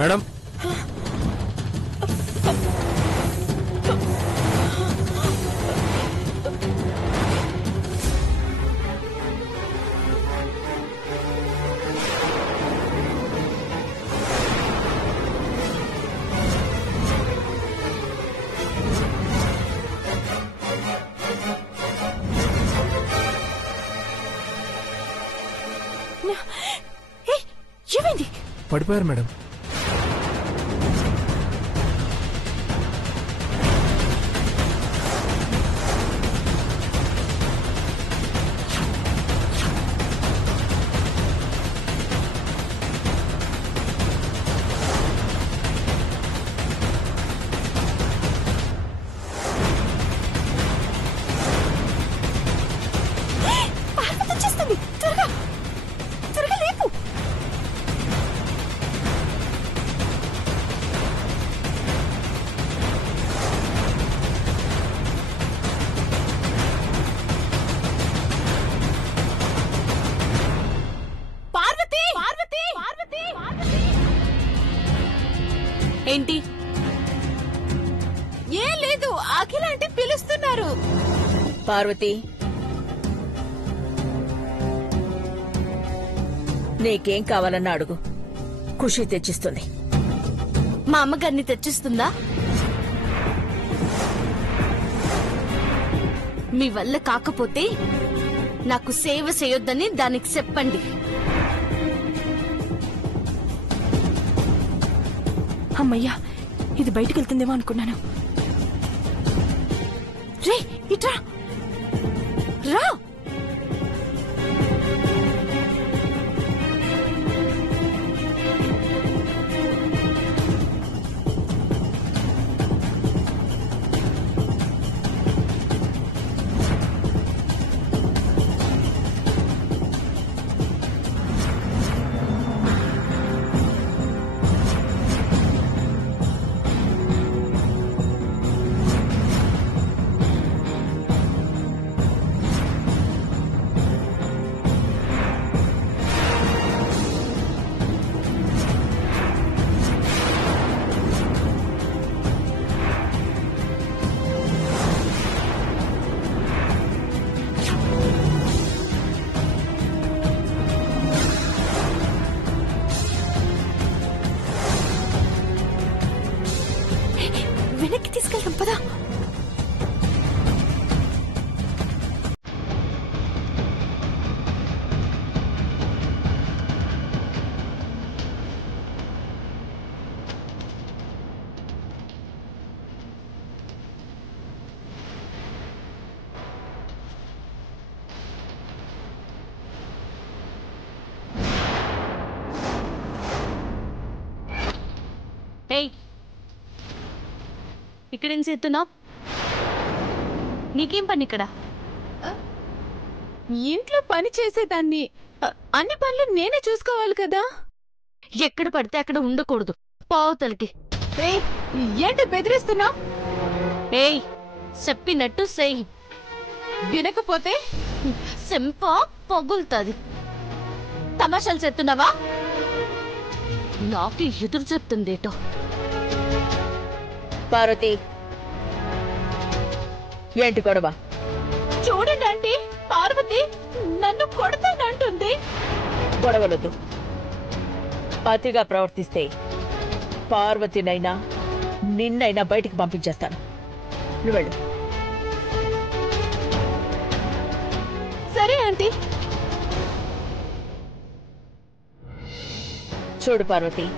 Madam ఏమైంది? పడిపోయారు madam. ఏంటి? ఏం లేదు, అఖిల అంటే పిలుస్తున్నారు. పార్వతి, నీకేం కావాలన్నా అడుగు, ఖుషి తెచ్చిస్తుంది. మా అమ్మగారిని తెచ్చిస్తుందా? మీ వల్ల కాకపోతే నాకు సేవ చేయొద్దని దానికి చెప్పండి. అమ్మయ్యా, ఇది బయటికి వెళ్తుందేమో అనుకున్నాను. రే ఇట్రా రా. వెనక్కి తీసుకెళ్తాం పదా. ఇక్కడేం చేస్తున్నావు? నీకేం పని ఇక్కడ? ఇంట్లో పని చేసేదాన్ని, అన్ని పనులు నేనే చూసుకోవాలి కదా. ఎక్కడ పడితే అక్కడ ఉండకూడదు. పావుతలకి. ఏంటి బెదిరిస్తున్నావు? ఏయ్, చెప్పినట్టు చెయ్యి. వినకపోతే చెంప పగులుతుంది. తమాషాలు చెప్తున్నావా? నాకు ఎదురు చెప్తుందేటో. పార్వతి, ఏంటి గొడవ? చూడండి ఆంటీ, పార్వతి నన్ను కొడతానంటుంది. గొడవలొద్దు. అతిగా ప్రవర్తిస్తే పార్వతినైనా నిన్నైనా బయటికి పంపించేస్తాను. నువ్వు వెళ్ళు. సరే ఆంటీ. చూడు పార్వతి,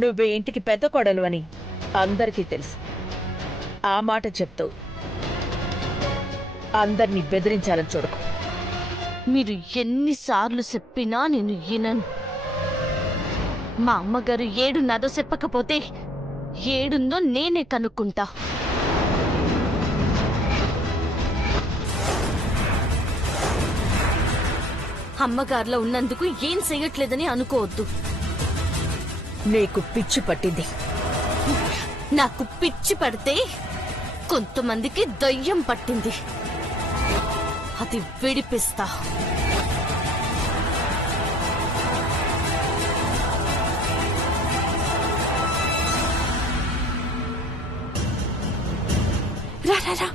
నువ్వు ఇంటికి పెద్ద కోడలు అని అందరికీ తెలుసు. ఆ మాట చెప్తూ అందరినీ బెదిరించాలని చూడకు. మీరు ఎన్నిసార్లు చెప్పినా నేను వినను. మా అమ్మగారు ఏడున్నదో చెప్పకపోతే ఏడుందో నేనే కనుక్కుంటా. అమ్మగారులో ఉన్నందుకు ఏం చెయ్యట్లేదని అనుకోవద్దు. నీకు పిచ్చి పట్టింది. నాకు పిచ్చి పడితే కొంతమందికి దయ్యం పట్టింది. అది విడిపిస్తా. వచ్చారా?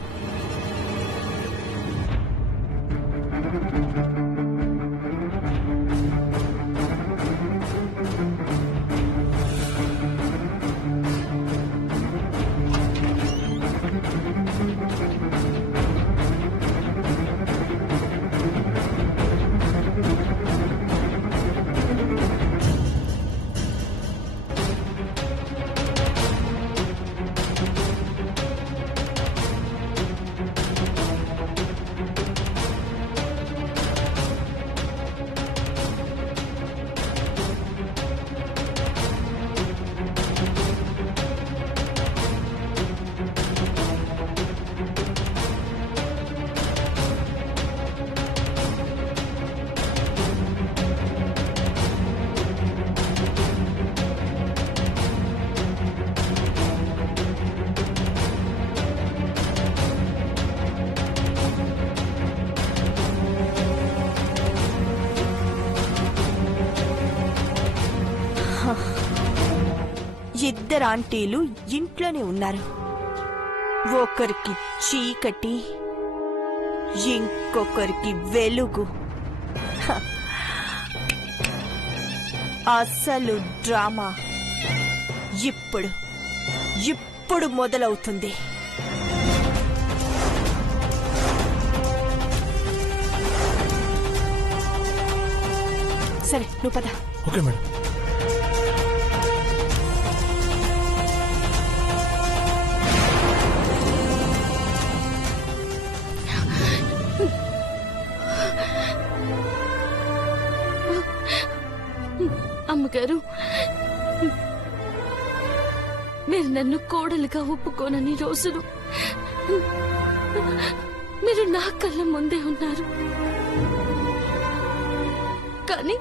ఇద్దరు ఆంటీలు ఇంట్లోనే ఉన్నారు. ఒకరికి చీకటి, ఇంకొకరికి వెలుగు. అసలు డ్రామా ఇప్పుడు మొదలవుతుంది. సరే నువ్వు పద. Okay madam. అమ్మగారు, మీరు నన్ను కోడలుగా ఒప్పుకోనని రోజులు మీరు నా కళ్ళ ముందే ఉన్నారు. కానీ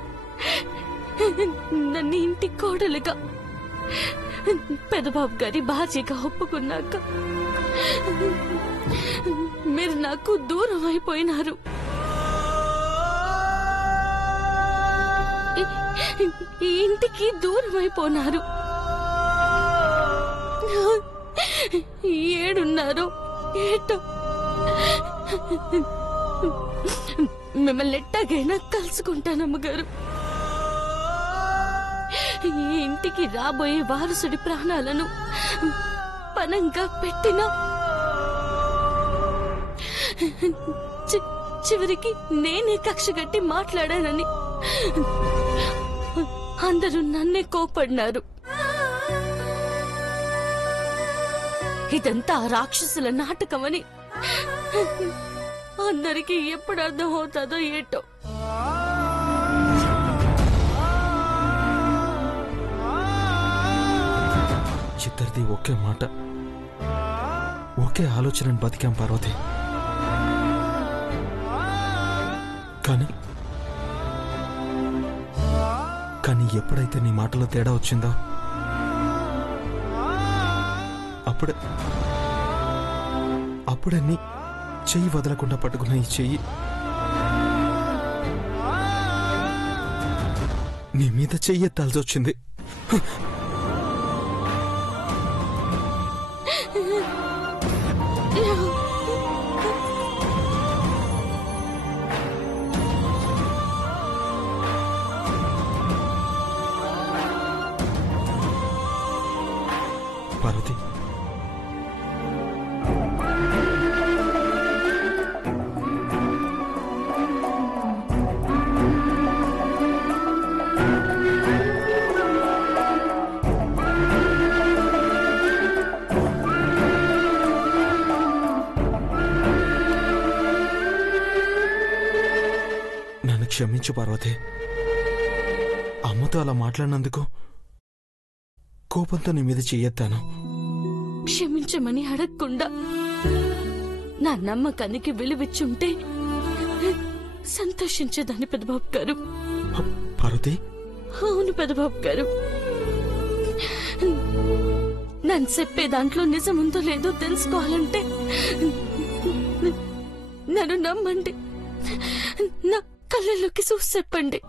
నన్ను ఇంటి కోడలుగా పెదబాబు గారి భార్యగా ఒప్పుకున్నాక మీరు నాకు దూరం అయిపోయినారు. ఈ ఇంటికి దూరం అయిపోయినారు. ఏడున్నారో ఏటో. మిమ్మల్ని ఎట్టాగైనా కలుసుకుంటానమ్మగారు. ఈ ఇంటికి రాబోయే వారసుడి ప్రాణాలను పనంగా పెట్టినా చివరికి నేనే కక్షగట్టి మాట్లాడానని అందరూ నన్నే కోపడినారు. ఇదంతా రాక్షసుల నాటకమని అందరికీ ఎప్పుడు అర్థం అవుతుందో ఏటో. ఇద్దరిది ఒకే మాట, ఒకే ఆలోచనని బతికాం పార్వతి. కానీ ఎప్పుడైతే నీ మాటలో తేడా వచ్చిందో అప్పుడే నీ చెయ్యి వదలకుండా పట్టుకున్న ఈ చెయ్యి నీ మీద చెయ్యెత్తాల్సి వచ్చింది. పార్వతి, నన్ను క్షమించు పార్వతి. అమ్మతో అలా మాట్లాడినందుకు కోపంతో నీ మీద చెయ్యెత్తాను. క్షమించమని అడగకుండా నా నమ్మకానికి విలువిచ్చుంటే సంతోషించేదాన్ని పెదబాబు గారు. పార్వతి, అవును పెదబాబు గారు. నన్ను చెప్పే దాంట్లో నిజముందో లేదో తెలుసుకోవాలంటే నన్ను నమ్మండి, నా కళ్ళల్లోకి చూసి చెప్పండి.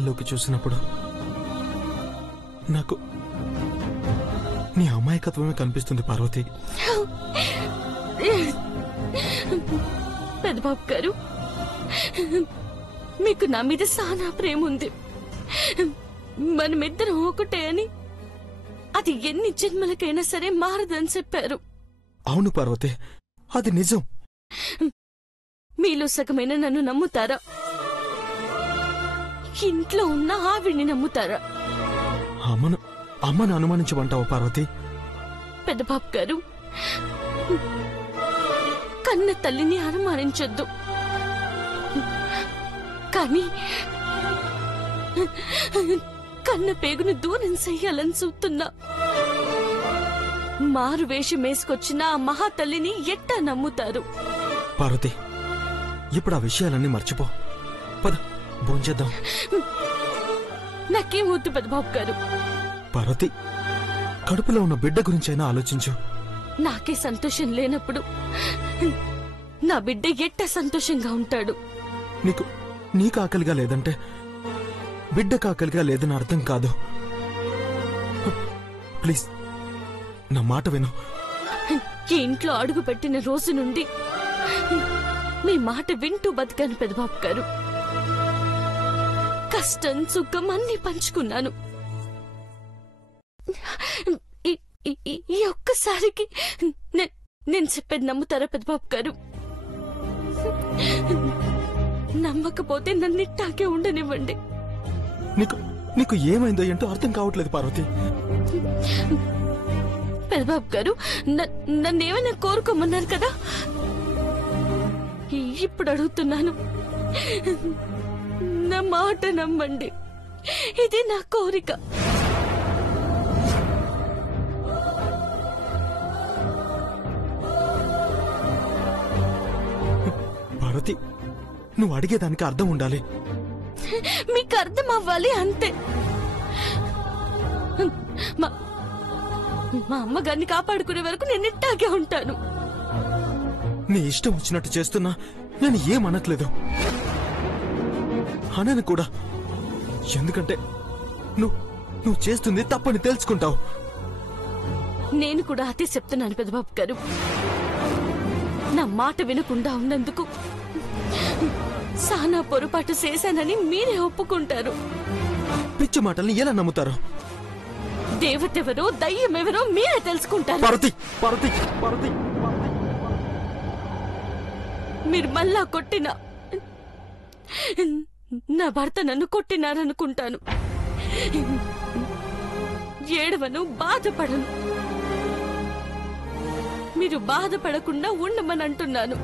కళ్ళల్లోకి చూసినప్పుడు నాకు నీ అమాయకత్వమే కనిపిస్తుంది పార్వతి. పెద్దబాబు గారు, మీకు నా మీద చాలా ప్రేమ ఉంది. మనమిద్దరం ఒకటే అని, అది ఎన్ని జన్మలకైనా సరే మారదని చెప్పారు. అవును పార్వతి, అది నిజం. మీలో సగమైన నన్ను నమ్ముతారా? ఇంట్లో ఉన్న ఆవిడ్ని నమ్ముతారా? అమ్మను అనుమానించమంటావా పార్వతి? పెద్దబాబు గారు, కన్న తల్లిని అనుమానించొద్దు, కానీ కన్న పేగును దూరం చెయ్యాలని చూస్తున్నా. మారు వేషం వేసుకొచ్చిన ఆ మహాతల్లిని ఎట్టా నమ్ముతారు? పార్వతి, ఇప్పుడు ఆ విషయాలన్నీ మర్చిపో. పద, భోంచేద్దాం. నాకేం వద్దు పెద్దబాబు గారు. పార్వతి, కడుపులో ఉన్న బిడ్డ గురించైనా ఆలోచించు. నాకే సంతోషం లేనప్పుడు నా బిడ్డ ఎట్టా సంతోషంగా ఉంటాడు? నీకు ఆకలిగా లేదంటే బిడ్డకు ఆకలిగా లేదని అర్థం కాదు. ప్లీజ్, నా మాట విను. ఈ ఇంట్లో అడుగు పెట్టిన రోజు నుండి మీ మాట వింటూ బతికాను పెద్దబాబు గారు. కష్టం సుఖం అన్ని పంచుకున్నాను. ఈ ఒక్కసారికి నేను చెప్పేది నమ్ముతారా పెద్దబాబు గారు? నమ్మకపోతే నన్నిట్టాకే ఉండనివ్వండి. నీకు ఏమైందో ఏంటో అర్థం కావట్లేదు పార్వతి. పెద్దబాబు గారు, నన్నేమైనా కోరుకోమన్నారు కదా, ఇప్పుడు అడుగుతున్నాను. నా మాట నమ్మండి, ఇది నా కోరిక. పార్వతి, నువ్వు అడిగేదానికి అర్థం ఉండాలి. మీకు అర్థం అవ్వాలి అంతే. మా అమ్మగారిని కాపాడుకునే వరకు నేను ఇట్టాగే ఉంటాను. నీ ఇష్టం వచ్చినట్టు చేస్తున్నా నేను ఏమనట్లేదు, అనను కూడా. ఎందుకంటే నువ్వు చేస్తుంది తప్పని తెలుసుకుంటావు. నేను కూడా అదే చెప్తున్నాను పెద్దబాబు గారు. నా మాట వినకుండా ఉన్నందుకు సానా పొరపాటు చేశానని మీరే ఒప్పుకుంటారు. పిచ్చి మాటల్ని ఎలా నమ్ముతారు? దేవతెవరో దయ్యమెవరో మీరే తెలుసుకుంటారు. పార్వతి, పార్వతి, పార్వతి, మీరు మళ్ళా కొట్టినా నా భర్త నన్ను కొట్టినారనుకుంటాను. ఏడవను, బాధపడను. మీరు బాధపడకుండా ఉండమని అంటున్నాను.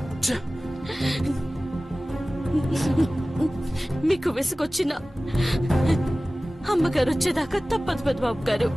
మీకు విసుగొచ్చిన అమ్మగారు వచ్చేదాకా తప్పదు పెద్దబాబు గారు.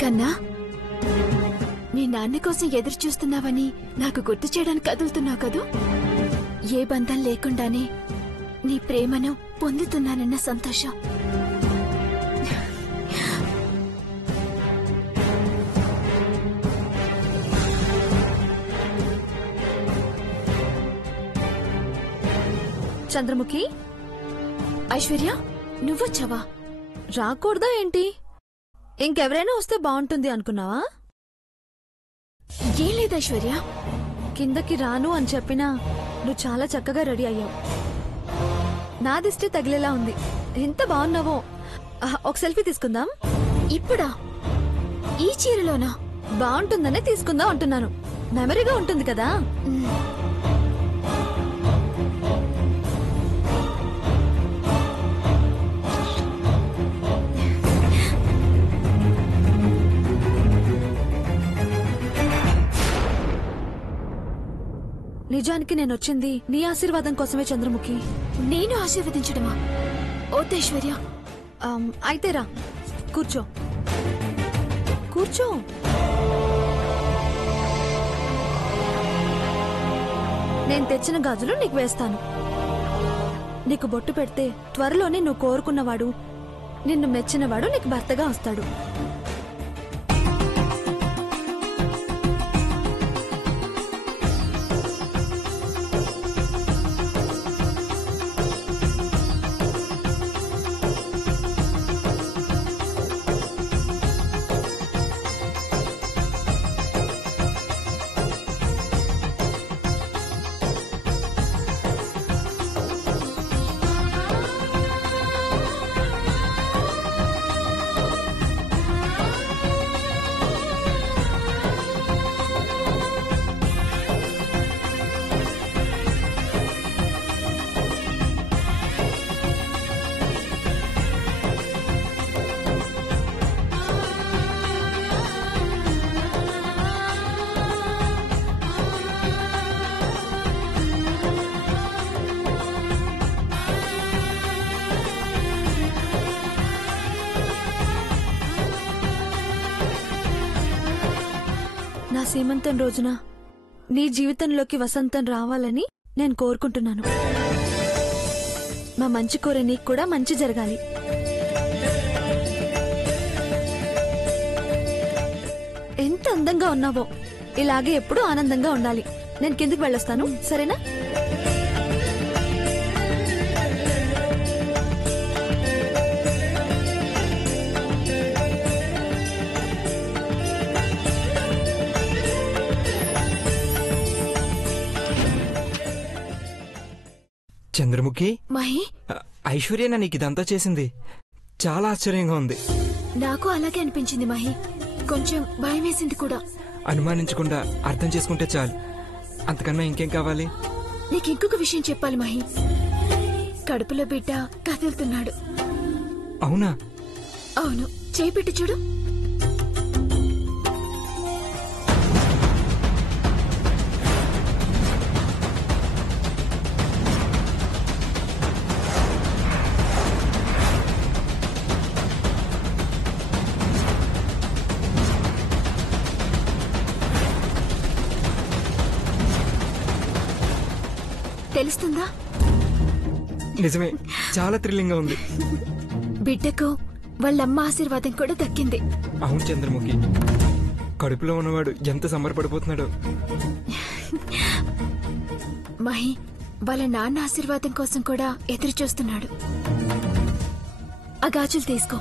కన్నా, నీ నాన్న కోసం ఎదురు చూస్తున్నావని నాకు గుర్తు చేయడానికి కదులుతున్నావు కదూ. ఏ బంధం లేకుండానే నీ ప్రేమను పొందుతున్నానన్న సంతోషం. చంద్రముఖి, ఐశ్వర్య, నువ్వొచ్చావా? రాకూడదా ఏంటి? ఇంకెవరైనా వస్తే బాగుంటుంది అనుకున్నావా? ఏం లేదు ఐశ్వర్య, కిందకి రాను అని చెప్పినా నువ్వు చాలా చక్కగా రెడీ అయ్యావు. నా దిష్టి తగిలేలా ఉంది. ఎంత బాగున్నావో. ఒక సెల్ఫీ తీసుకుందాం. ఇప్పుడా? ఈ చీరలోనా? బాగుంటుందనే తీసుకుందాం అంటున్నాను. మెమరీగా ఉంటుంది కదా. నిజానికి నేను వచ్చింది నీ ఆశీర్వాదం కోసమే చంద్రముఖి. నేను ఆశీర్వదించడమా? ఓతైశ్వర్య, అయితే రా, కూర్చో కూర్చో. నేను తెచ్చిన గాజులు నీకు వేస్తాను. నీకు బొట్టు పెడితే త్వరలోనే నువ్వు కోరుకున్నవాడు, నిన్ను మెచ్చినవాడు నీకు భర్తగా వస్తాడు. నా సీమంతం రోజున నీ జీవితంలోకి వసంతం రావాలని నేను కోరుకుంటున్నాను. మా మంచి కోరే నీకు కూడా మంచి జరగాలి. ఎంత అందంగా ఉన్నావో, ఇలాగే ఎప్పుడూ ఆనందంగా ఉండాలి. నేను కిందికి వెళ్ళొస్తాను, సరేనా? చంద్రముఖి, మహి, ఐశ్వర్యనా నీకు ఇదంతా చేసింది? చాలా ఆశ్చర్యంగా ఉంది. నాకు అలాగే అనిపించింది మహి. కొంచెం భయం వేసింది కూడా. అనుమానించకుండా అర్థం చేసుకుంటే చాలు. అంతకన్నా ఇంకేం కావాలి? నీకు ఇంకొక విషయం చెప్పాలి మహి. కడుపులో బిడ్డ కదులుతున్నాడు. అవునా? అవును, చేయి పెట్టి చూడు. తెలుస్తుందా? నిజమే, చాలా థ్రిల్లింగ్ గా ఉంది. బిడ్డకు వాళ్ళమ్మ ఆశీర్వాదం కూడా దక్కింది. అవును చంద్రముఖి, కడుపులో ఉన్నవాడు ఎంత సంబరపడిపోతున్నాడో. మహి వాళ్ళ నాన్న ఆశీర్వాదం కోసం కూడా ఎదురు చూస్తున్నాడు. ఆ గాజులు తీసుకో.